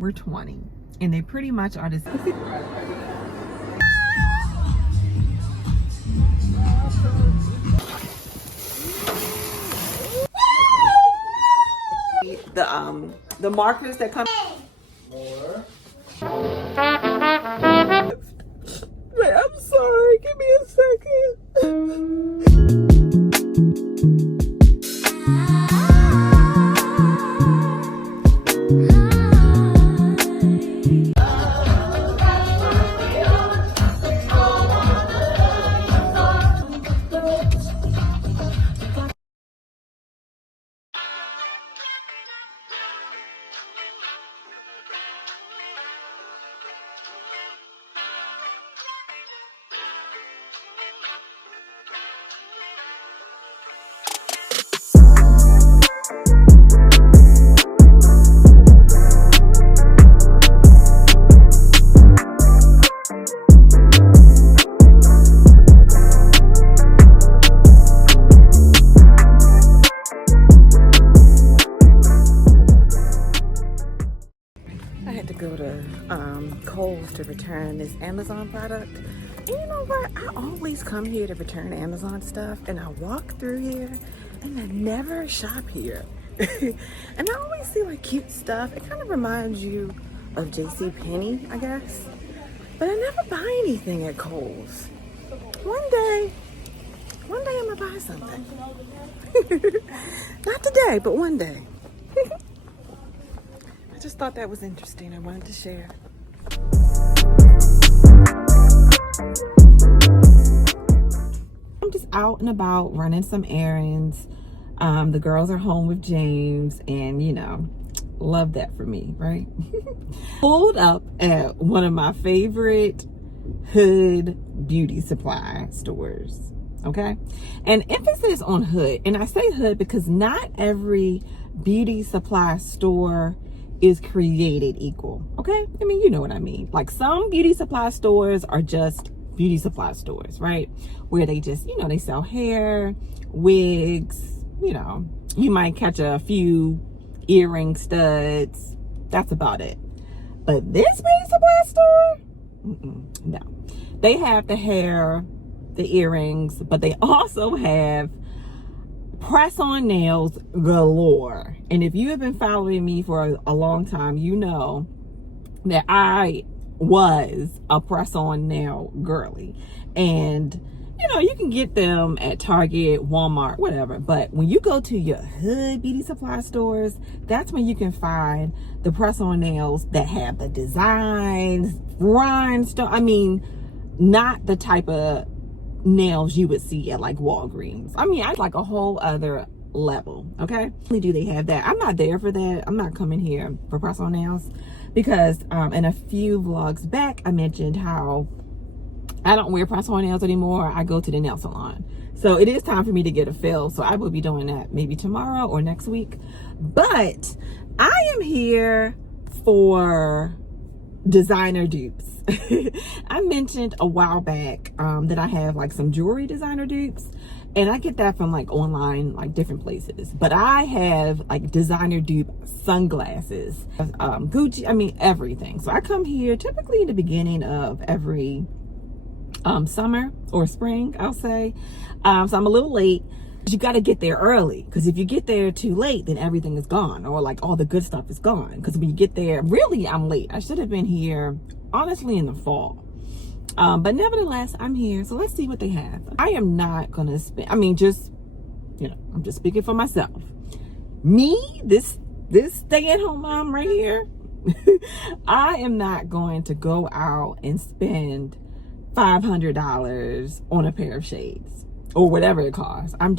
We're 20, and they pretty much are the the markers that come. More. Wait, I'm sorry. Give me a second. I had to go to Kohl's to return this Amazon product. And you know what? I always come here to return Amazon stuff, and I walk through here and I never shop here. And I always see like cute stuff. It kind of reminds you of JCPenney, I guess. But I never buy anything at Kohl's. One day I'm gonna buy something. Not today, but one day. I just thought that was interesting. I wanted to share. I'm just out and about running some errands. The girls are home with James, and you know, love that for me, right? Pulled up at one of my favorite hood beauty supply stores. Okay, and emphasis on hood, and I say hood because not every beauty supply store is created equal. Okay, I mean, you know what I mean. Like some beauty supply stores are just beauty supply stores, right? Where they just, you know, they sell hair, wigs, you know, you might catch a few earring studs. That's about it. But this beauty supply store, no, they have the hair, the earrings, but they also have press-on nails galore. And if you have been following me for a long time, you know that I was a press-on nail girly. And you know, you can get them at Target, Walmart, whatever. But when you go to your hood beauty supply stores, that's when you can find the press-on nails that have the designs, rhinestone. I mean, not the type of nails you would see at like Walgreens. I mean, I like a whole other level. Okay, only do they have that. I'm not there for that. I'm not coming here for press-on nails because in a few vlogs back I mentioned how I don't wear press-on nails anymore. I go to the nail salon. So it is time for me to get a fill. So I will be doing that maybe tomorrow or next week. But I am here for designer dupes. I mentioned a while back that I have like some jewelry designer dupes, and I get that from like online, like different places. But I have like designer dupe sunglasses, Gucci, I mean everything. So I come here typically in the beginning of every summer or spring, I'll say. So I'm a little late. You got to get there early, because if you get there too late, then everything is gone, or like all the good stuff is gone. Because when you get there, really, I'm late. I should have been here honestly in the fall, but nevertheless I'm here. So let's see what they have. I am not gonna spend, I mean, just, you know, I'm just speaking for myself. Me, this stay-at-home mom right here, I am not going to go out and spend $500 on a pair of shades or whatever it costs. I'm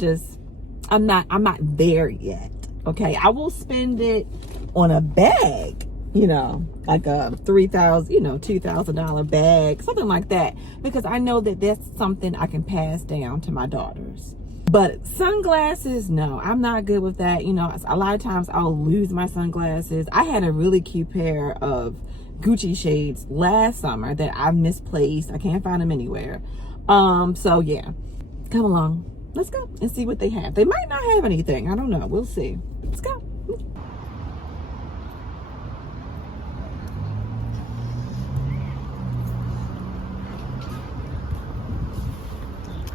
not there yet. Okay, I will spend it on a bag, you know, like a $3,000, you know, $2,000 bag, something like that, because I know that that's something I can pass down to my daughters. But sunglasses, no, I'm not good with that. You know, a lot of times I'll lose my sunglasses. I had a really cute pair of Gucci shades last summer that I misplaced. I can't find them anywhere. So yeah, come along. Let's go and see what they have. They might not have anything. I don't know. We'll see. Let's go.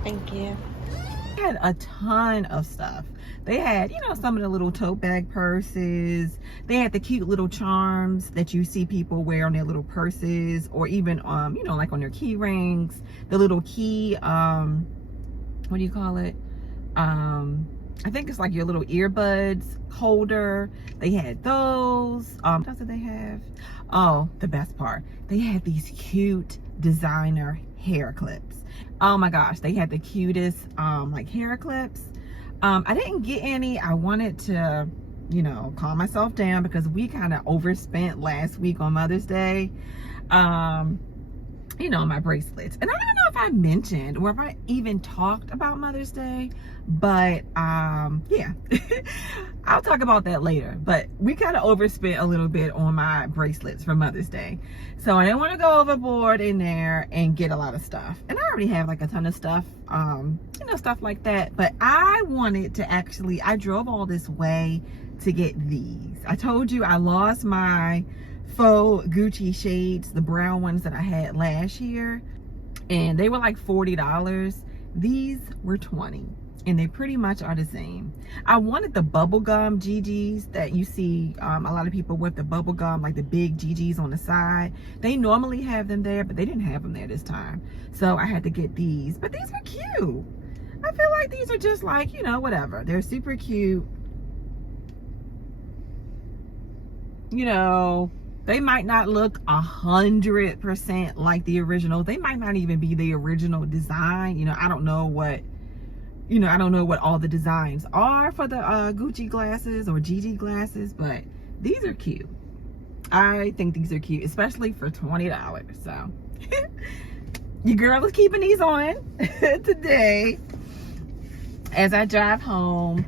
Thank you. They had a ton of stuff. They had, you know, some of the little tote bag purses. They had the cute little charms that you see people wear on their little purses, or even, you know, like on their key rings. The little key, what do you call it? I think it's like your little earbuds holder. They had those. What else did they have? Oh, the best part. They had these cute designer hair clips. Oh my gosh, they had the cutest like hair clips. I didn't get any. I wanted to, you know, calm myself down because we kind of overspent last week on Mother's Day. You know, my bracelets. And I don't know if I mentioned or if I even talked about Mother's Day, but yeah, I'll talk about that later. But we kind of overspent a little bit on my bracelets for Mother's Day. So I didn't want to go overboard in there and get a lot of stuff. And I already have like a ton of stuff, you know, stuff like that. But I wanted to actually, I drove all this way to get these. I told you I lost my faux Gucci shades, the brown ones that I had last year, and they were like $40. These were $20, and they pretty much are the same. I wanted the bubblegum GGs that you see a lot of people with, the bubblegum, like the big GGs on the side. They normally have them there, but they didn't have them there this time, so I had to get these. But these are cute. I feel like these are just like, you know, whatever. They're super cute. You know, they might not look 100% like the original. They might not even be the original design. You know, I don't know what, you know, I don't know what all the designs are for the Gucci glasses or GG glasses, but these are cute. I think these are cute, especially for $20. So your girl is keeping these on today as I drive home.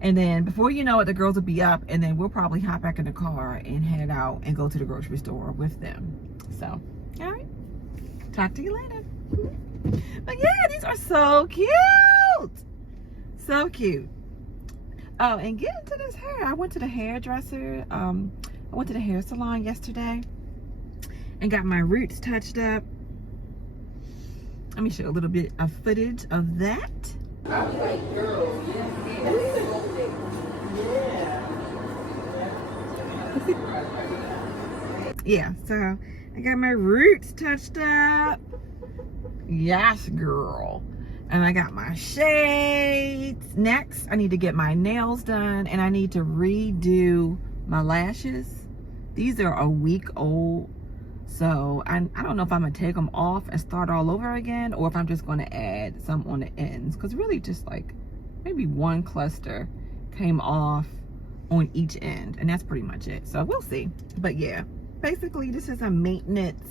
And then before you know it, the girls will be up, and then we'll probably hop back in the car and head out and go to the grocery store with them. So, all right. Talk to you later. But yeah, these are so cute. So cute. Oh, and get into this hair. I went to the hairdresser. I went to the hair salon yesterday and got my roots touched up. Let me show a little bit of footage of that. I was like, girl, yeah, so I got my roots touched up. Yes, girl. And I got my shades. Next, I need to get my nails done, and I need to redo my lashes. These are a week old, so I don't know if I'm gonna take them off and start all over again, or if I'm just gonna add some on the ends, because really just like maybe one cluster came off on each end, and that's pretty much it. So we'll see. But yeah, basically this is a maintenance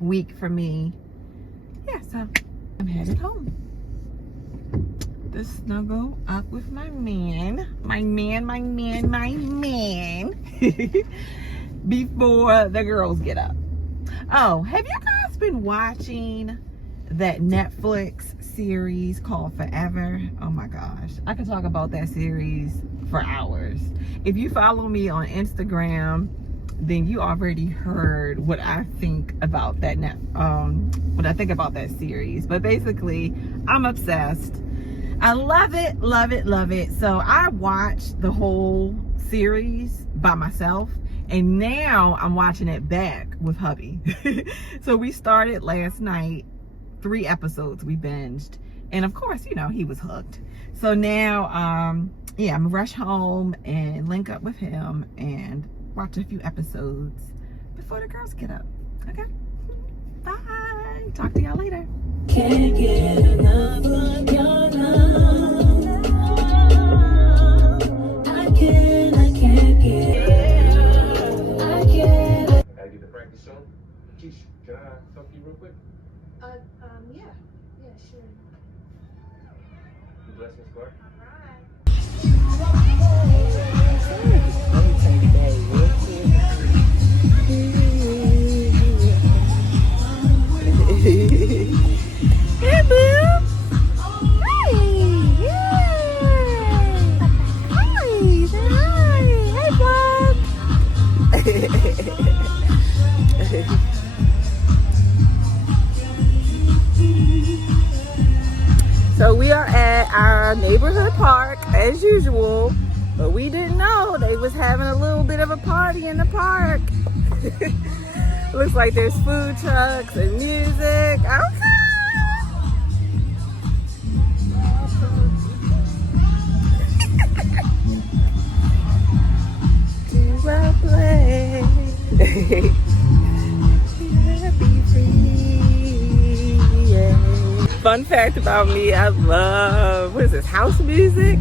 week for me. Yeah, so I'm headed home to snuggle up with my man before the girls get up. Oh, have you guys been watching that Netflix series called Forever? Oh my gosh, I could talk about that series for hours. If you follow me on Instagram, then you already heard what I think about that what I think about that series. But basically, I'm obsessed. I love it, love it, love it. So I watched the whole series by myself, and now I'm watching it back with hubby. So we started last night, 3 episodes we binged, and of course, you know, he was hooked. So now yeah, I'm gonna rush home and link up with him and watch a few episodes before the girls get up. Okay, bye, talk to y'all later. Can't get enough of your love. I can't get I can't. I get the practice on. Keisha, can I talk to you real quick? Yeah, sure. Blessings, Clark. Hey, boo. Hey. Yeah. Hi. Say hi. Hey, bud. we are at our neighborhood park as usual, but we didn't know they was having a little bit of a party in the park. Looks like there's food trucks and music. Okay. Do I play? Be free, yeah. Fun fact about me, I love, what is this, house music?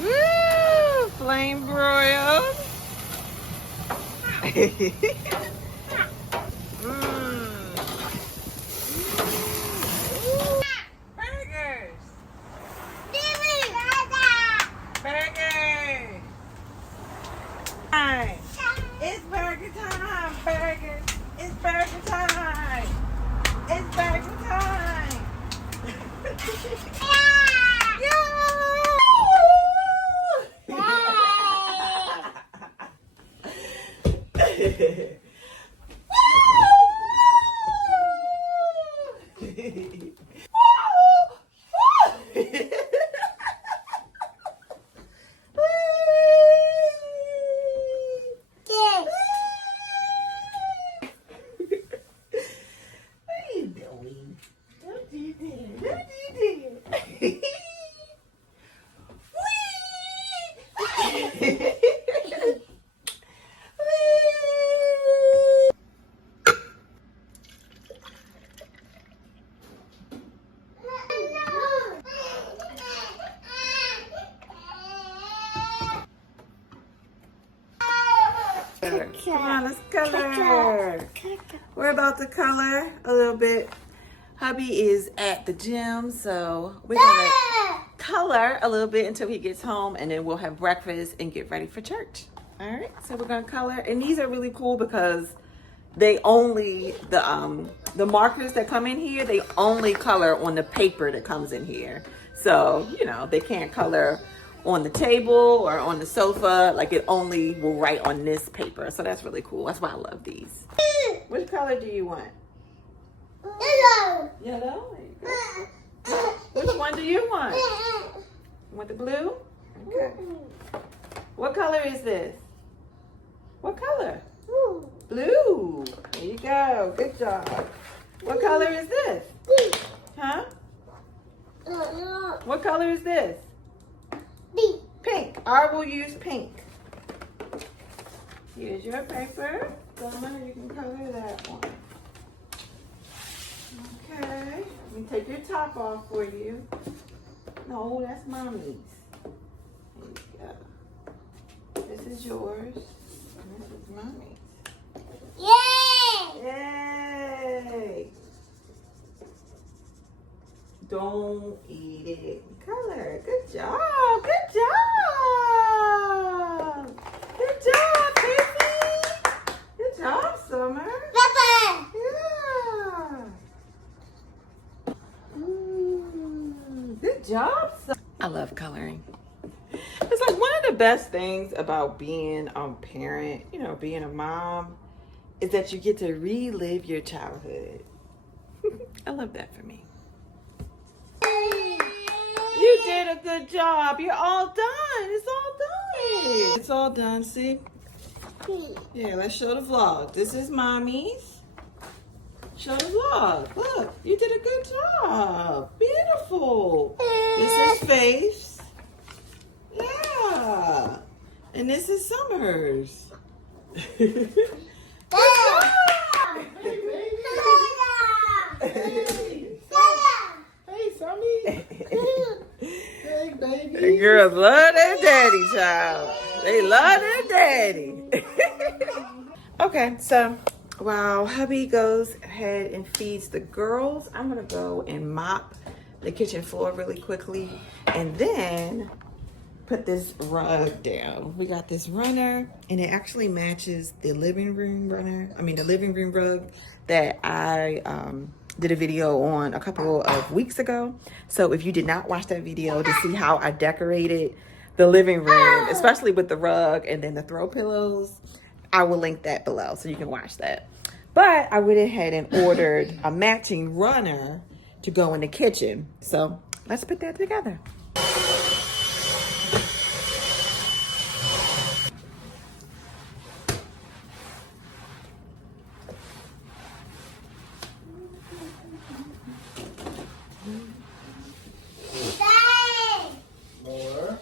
Woo! Flame broiled. Burgers. Burgers. Time. It's burger time. Burgers. It's burger time. It's burger time. Come on, let's color. We're about to color a little bit. Hubby is at the gym, so we're gonna color a little bit until he gets home, and then we'll have breakfast and get ready for church. All right, so we're gonna color, and these are really cool because they only the markers that come in here, they only color on the paper that comes in here. So you know they can't color on the table or on the sofa, like it only will write on this paper. So that's really cool. That's why I love these. Which color do you want? Yellow. Yellow? There you go. Which one do you want? You want the blue? Okay. What color is this? What color? Blue. There you go. Good job. What color is this? Huh? What color is this? Pink. I will use pink. Here's your paper. Summer, you can color that one. Okay. Let me take your top off for you. No, that's mommy's. There you go. This is yours. And this is mommy's. Yay! Yay! Don't eat it. Color. Good job. Good job. Good job, baby. Good job, Summer. Papa. Yeah. Good job, Summer. I love coloring. It's like one of the best things about being a parent, you know, being a mom, is that you get to relive your childhood. I love that for me. You did a good job. You're all done. It's all done. It's all done, see? Yeah, let's show the vlog. This is mommy's. Show the vlog. Look, you did a good job. Beautiful. This is Faith's. Yeah. And this is Summer's. Good job. Hey, Sammy. Hey, baby. The girls love their daddy, child. They love their daddy. Okay, so while hubby goes ahead and feeds the girls, I'm gonna go and mop the kitchen floor really quickly and then put this rug down. We got this runner and it actually matches the living room runner. I mean the living room rug that I did a video on a couple of weeks ago. So if you did not watch that video to see how I decorated the living room, especially with the rug and then the throw pillows, I will link that below so you can watch that. But I went ahead and ordered a matching runner to go in the kitchen. So let's put that together. More.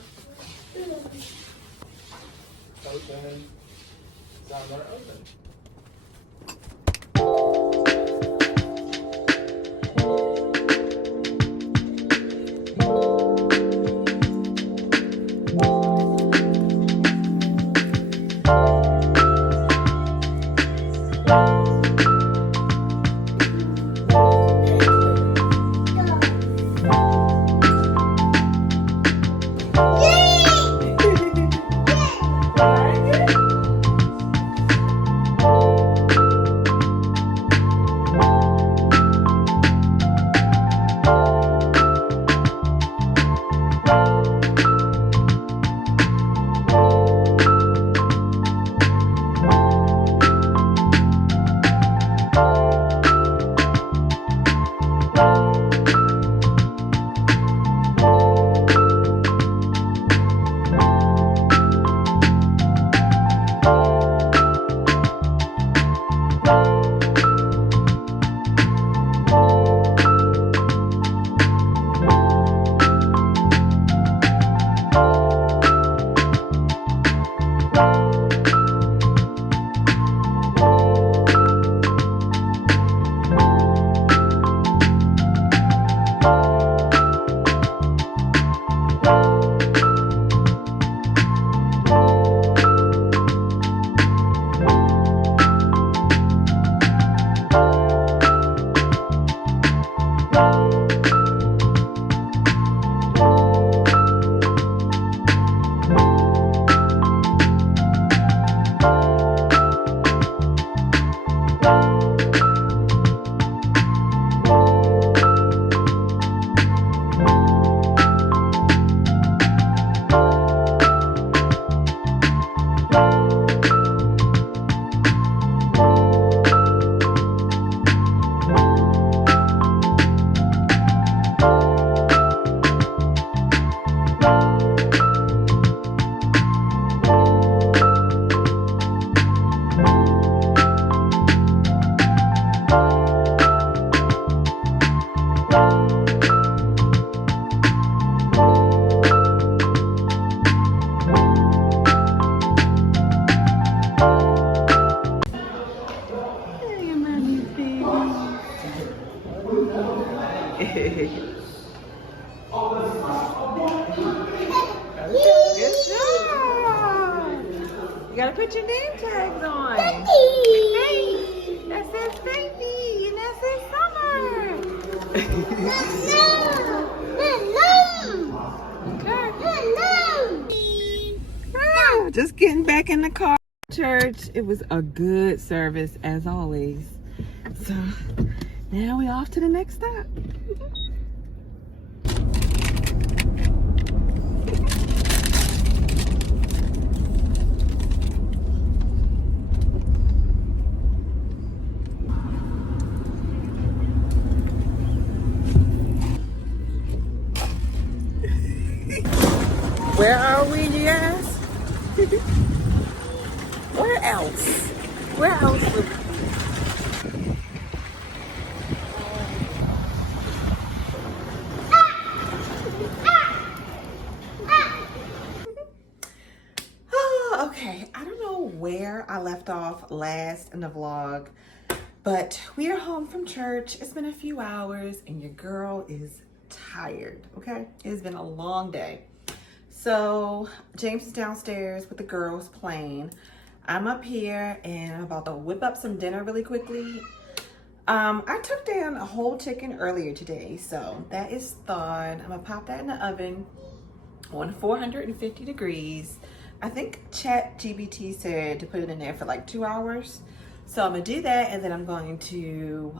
Open. Some more open. Good job. You gotta put your name tags on. Hey, that says baby, and that says summer. Just getting back in the car. Church, it was a good service as always. So now we off to the next stop. Where are we, you ask? Where else? Where else would okay, I don't know where I left off last in the vlog, but we are home from church. It's been a few hours and your girl is tired, okay? It has been a long day. So James is downstairs with the girls playing. I'm up here and I'm about to whip up some dinner really quickly. I took down a whole chicken earlier today, so that is thawed. I'm gonna pop that in the oven on 450 degrees. I think ChatGPT said to put it in there for like 2 hours. So I'm gonna do that, and then I'm going to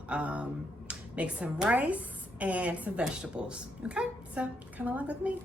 make some rice and some vegetables. Okay, so come along with me.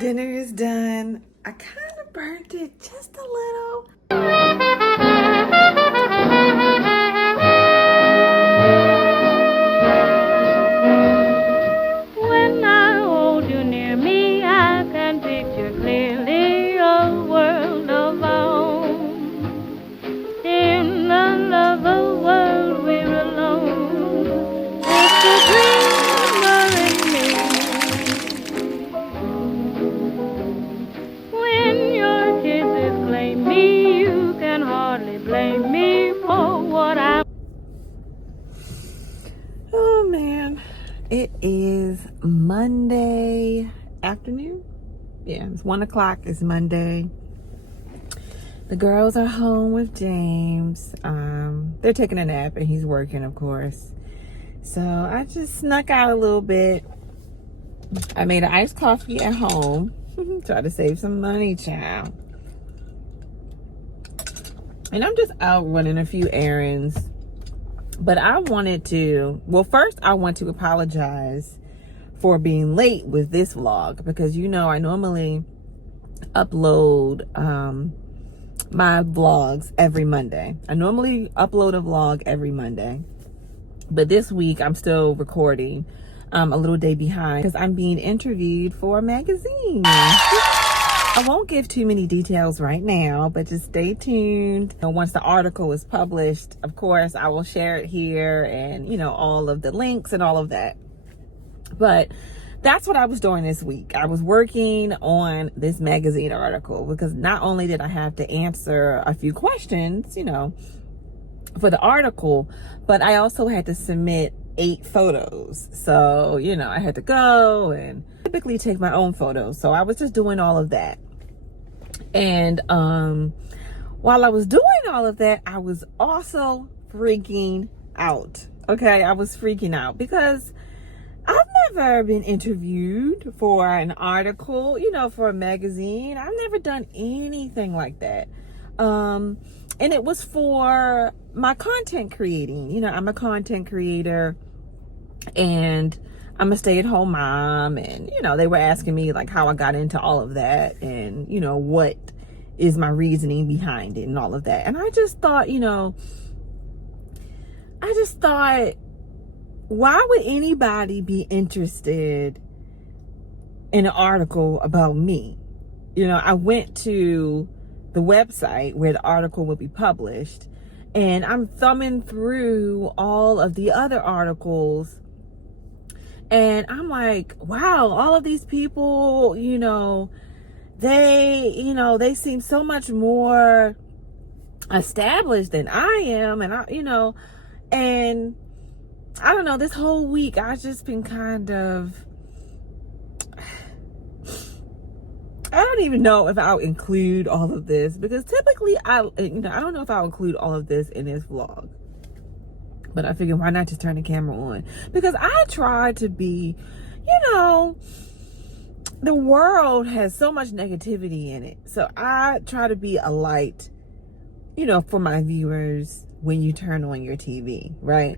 Dinner is done. I kind of burnt it just a little. When I hold you near me, I can picture clearly a world of our own. In the lover world, we're alone. It's a dreamer in me. When your kisses claim me, you can hardly blame me for what I. Oh man, it is Monday afternoon. Yeah, it's 1 o'clock. It's Monday. The girls are home with James. They're taking a nap and he's working, of course. So I just snuck out a little bit. I made an iced coffee at home. Try to save some money, child. And I'm just out running a few errands. But I wanted to, well, first I want to apologize for being late with this vlog, because you know I normally upload my vlogs every Monday. I normally upload a vlog every Monday, but this week I'm still recording a little day behind because I'm being interviewed for a magazine. I won't give too many details right now, but just stay tuned. Once the article is published, of course, I will share it here and, you know, all of the links and all of that. But that's what I was doing this week. I was working on this magazine article because not only did I have to answer a few questions, you know, for the article, but I also had to submit 8 photos. So, you know, I had to go and typically take my own photos. So I was just doing all of that. And while I was doing all of that, I was also freaking out. Okay, I was freaking out because I've never been interviewed for an article, you know, for a magazine. I've never done anything like that. And it was for my content creating. You know, I'm a content creator and I'm a stay-at-home mom, and you know, they were asking me like how I got into all of that and, you know, what is my reasoning behind it and all of that. And I just thought, you know, why would anybody be interested in an article about me? You know, I went to the website where the article would be published, and I'm thumbing through all of the other articles, and I'm like, wow, all of these people, you know, they seem so much more established than I am. And and I don't know, this whole week I've just been kind of, I don't even know if I'll include all of this, because typically I don't know if I'll include all of this in this vlog. But I figured, why not just turn the camera on? Because I try to be, you know, the world has so much negativity in it. So I try to be a light, you know, for my viewers. when you turn on your TV, right?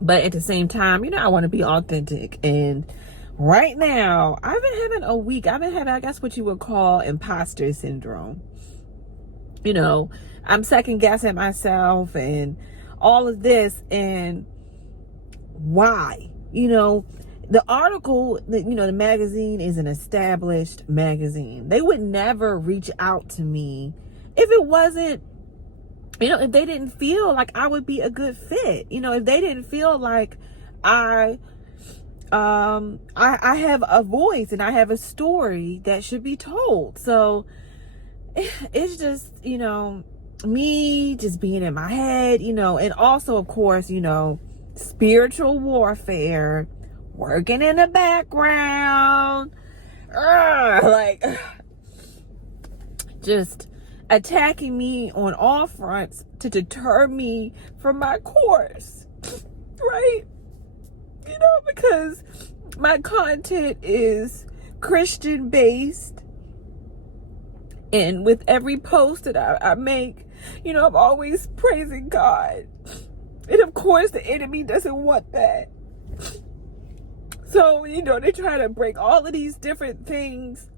But at the same time, I want to be authentic. And right now, I've been having a week. I've been having, I guess, what you would call imposter syndrome. I'm second guessing myself and all of this. And why? The article, the magazine is an established magazine. They would never reach out to me if it wasn't, if they didn't feel like I would be a good fit. If they didn't feel like I have a voice and I have a story that should be told. So it's just, me just being in my head, and also, of course, spiritual warfare, working in the background, just attacking me on all fronts to deter me from my course, right? Because my content is Christian based, and with every post that I make, I'm always praising God. And of course the enemy doesn't want that. So, they try to break all of these different things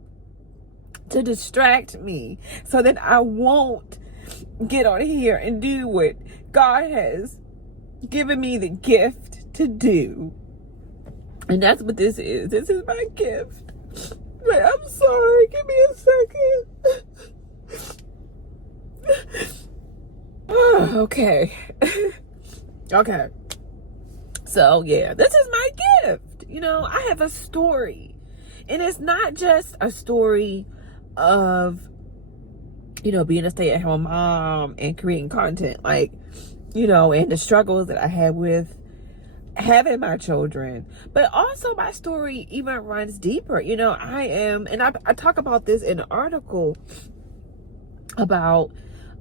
to distract me so that I won't get on here and do what God has given me the gift to do. And that's what this is. This is my gift. But I'm sorry. Give me a second. Okay. Okay. So, yeah, this is my gift. I have a story. And it's not just a story of, being a stay-at-home mom and creating content. And the struggles that I had with having my children. But also my story even runs deeper. I talk about this in an article about,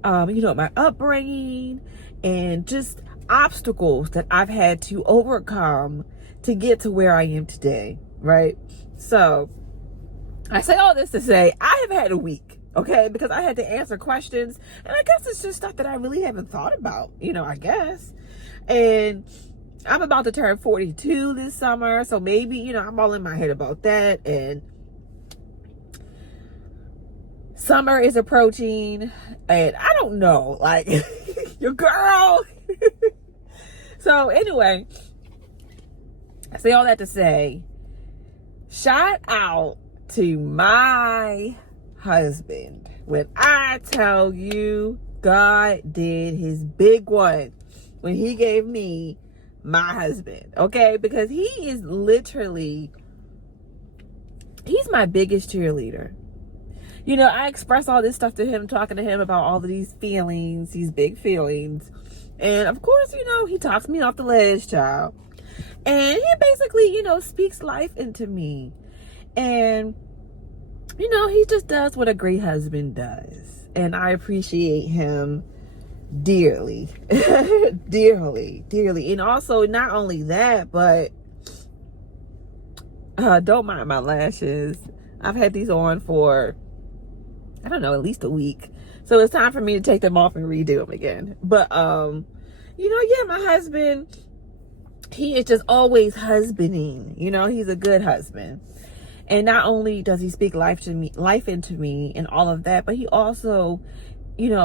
my upbringing and just obstacles that I've had to overcome to get to where I am today, right? So I say all this to say I have had a week, okay? Because I had to answer questions, and I guess it's just stuff that I really haven't thought about, I guess. And I'm about to turn 42 this summer, so maybe, I'm all in my head about that. And summer is approaching, and I don't know, your girl. So anyway, I say all that to say, shout out to my husband. When I tell you, God did his big one when he gave me my husband, okay? Because he is literally, he's my biggest cheerleader. I express all this stuff to him, talking to him about all of these feelings, these big feelings. And of course, he talks me off the ledge, child. And he basically, speaks life into me. And, he just does what a great husband does. And I appreciate him dearly. dearly. And also, not only that, but don't mind my lashes. I've had these on for, I don't know, at least a week. So it's time for me to take them off and redo them again. But, my husband, he is just always husbanding. He's a good husband. And not only does he speak life into me and all of that, but he also,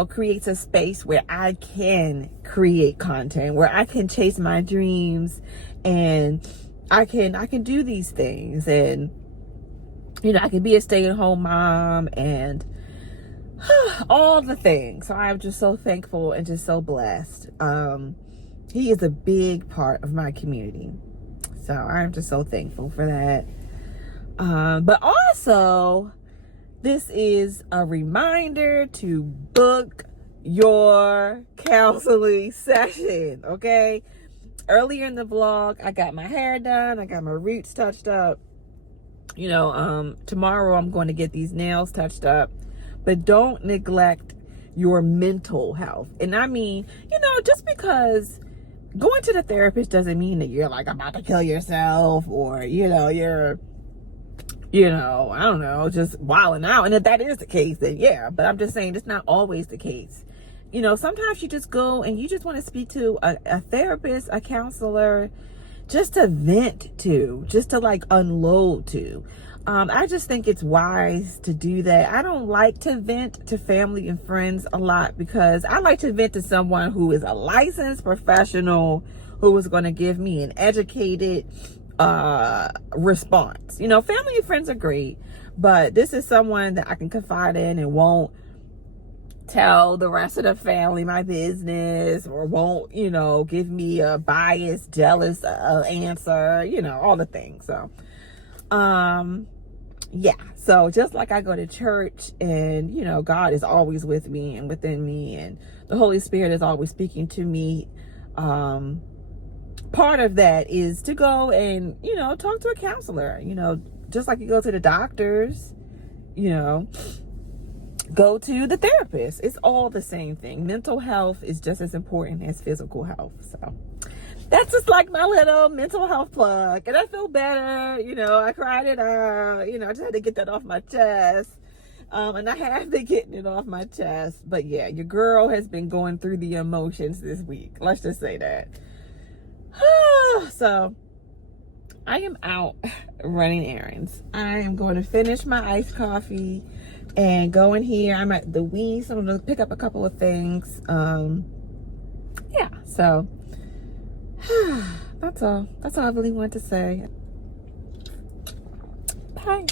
creates a space where I can create content, where I can chase my dreams, and I can do these things. And, I can be a stay-at-home mom and all the things. So I'm just so thankful and just so blessed. He is a big part of my community. So I'm just so thankful for that. But also, this is a reminder to book your counseling session, okay? Earlier in the vlog, I got my hair done. I got my roots touched up. Tomorrow I'm going to get these nails touched up. But don't neglect your mental health. And I mean, just because going to the therapist doesn't mean that you're about to kill yourself, or, you're, I don't know, just wilding out. And if that is the case, then yeah. But I'm just saying it's not always the case. you know, sometimes you just go and you just want to speak to a therapist, a counselor, just to vent to, just to like unload to. I just think it's wise to do that. I don't like to vent to family and friends a lot, because I like to vent to someone who is a licensed professional, who is going to give me an educated response. You know, family and friends are great, but this is someone that I can confide in and won't tell the rest of the family my business, or won't, you know, give me a biased, jealous answer, you know, all the things. So yeah, so just like I go to church and, you know, God is always with me and within me, and the Holy Spirit is always speaking to me, part of that is to go and, you know, talk to a counselor. You know, just like you go to the doctors, you know, go to the therapist. It's all the same thing. Mental health is just as important as physical health. So that's just like my little mental health plug. And I feel better. You know, I cried it out. You know, I just had to get that off my chest. And I have been getting it off my chest. But yeah, your girl has been going through the emotions this week. Let's just say that. So I am out running errands. I am going to finish my iced coffee and go in here. I'm at the Wii, so I'm going to pick up a couple of things. Yeah, so that's all I really want to say. Bye.